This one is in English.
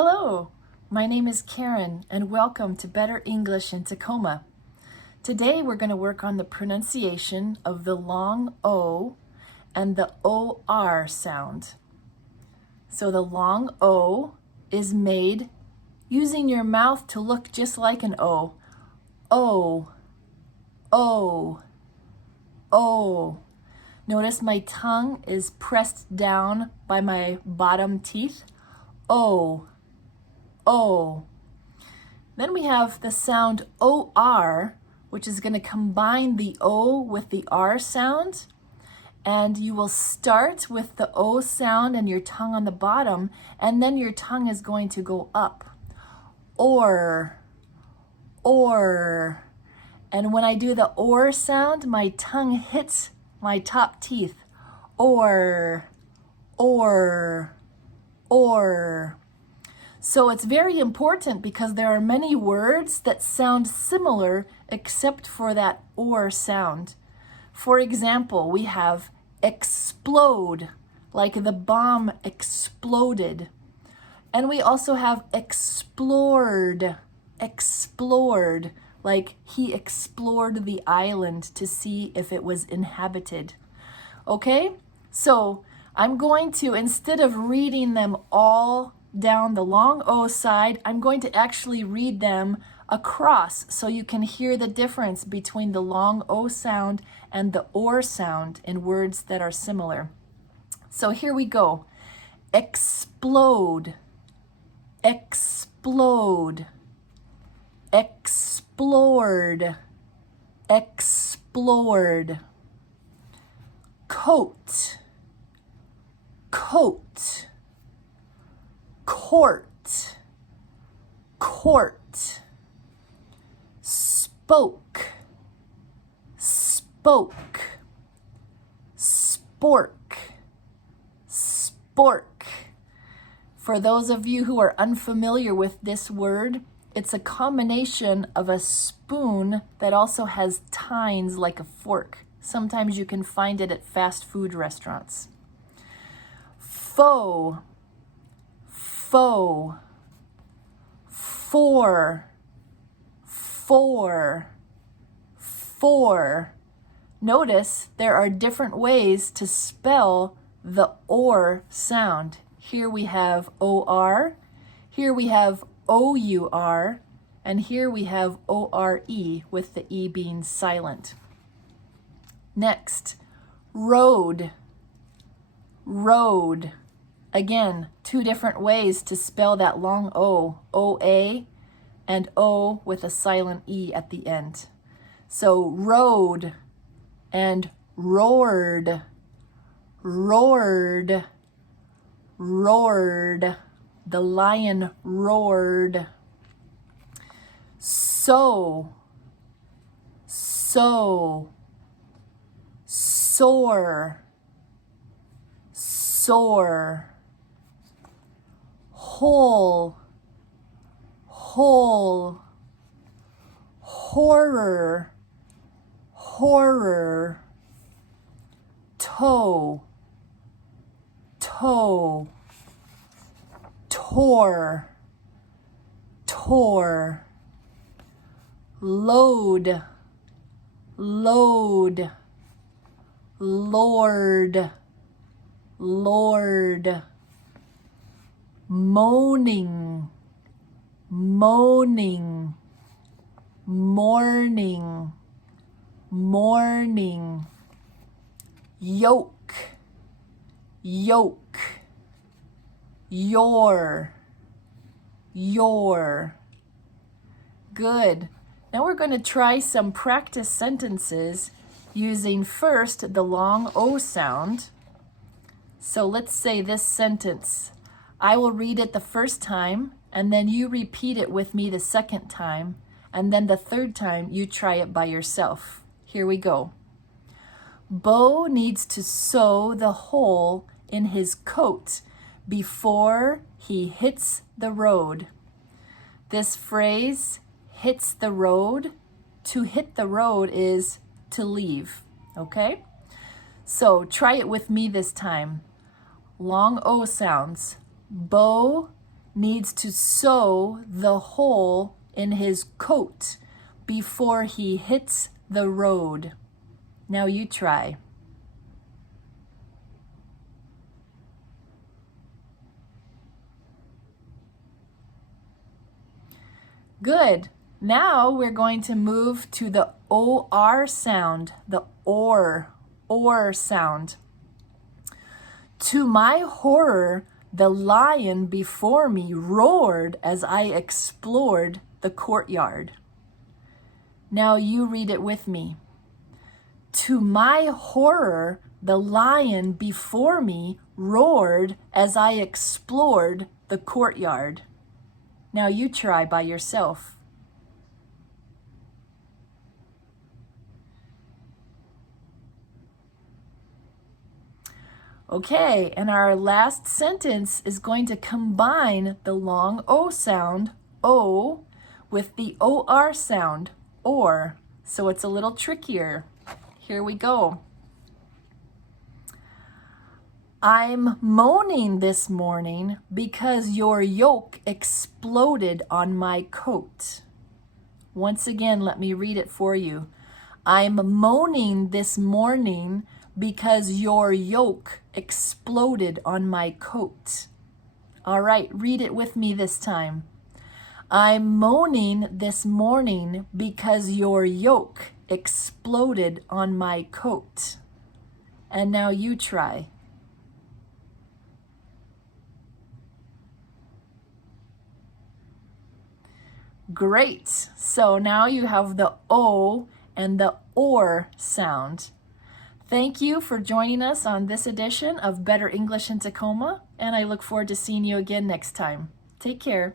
Hello, my name is Karen and welcome to Better English in Tacoma. Today we're going to work on the pronunciation of the long O and the OR sound. So the long O is made using your mouth to look just like an O. O, O, O. Notice my tongue is pressed down by my bottom teeth. O, O. Then we have the sound OR, which is going to combine the O with the R sound. And you will start with the O sound and your tongue on the bottom, and then your tongue is going to go up. Or. And when I do the OR sound, my tongue hits my top teeth. Or. So it's very important because there are many words that sound similar except for that OR sound. For example, we have explode, like the bomb exploded. And we also have explored, like he explored the island to see if it was inhabited. Okay, so I'm going to, instead of reading them all down the long O side, I'm going to actually read them across so you can hear the difference between the long O sound and the OR sound in words that are similar. So here we go. Explode, explored, explored, explored. Coat, coat, court, court. Spoke, spoke, spork, spork. For those of you who are unfamiliar with this word, it's a combination of a spoon that also has tines like a fork. Sometimes you can find it at fast food restaurants. Foe, foe, four, four. Notice there are different ways to spell the OR sound. Here we have OR, here we have OUR, and here we have ORE with the E being silent. Next, road, road. Again, two different ways to spell that long O, OA and O with a silent E at the end. So road and roared, roared, roared. The lion roared. So, sore, sore. Whole, whole. Horror, horror. Toe, toe. Tore, tore. Load, load. Lord, lord. Moaning, moaning. Morning, morning. Yoke, yoke. Your. Good. Now we're going to try some practice sentences using first the long O sound. So let's say this sentence. I will read it the first time, and then you repeat it with me the second time, and then the third time you try it by yourself. Here we go. Bo needs to sew the hole in his coat before he hits the road. This phrase, hits the road, to hit the road is to leave, okay? So try it with me this time. Long O sounds. Bo needs to sew the hole in his coat before he hits the road. Now you try. Good. Now we're going to move to the OR sound, the or sound. To my horror, the lion before me roared as I explored the courtyard. Now you read it with me. To my horror, the lion before me roared as I explored the courtyard. Now you try by yourself. Okay, and our last sentence is going to combine the long O sound, O, with the OR sound, or. So it's a little trickier. Here we go. I'm moaning this morning because your yoke exploded on my coat. Once again, let me read it for you. I'm moaning this morning because your yoke exploded on my coat. All right, read it with me this time. I'm moaning this morning because your yoke exploded on my coat. And now you try. Great. So now you have the O and the OR sound. Thank you for joining us on this edition of Better English in Tacoma, and I look forward to seeing you again next time. Take care.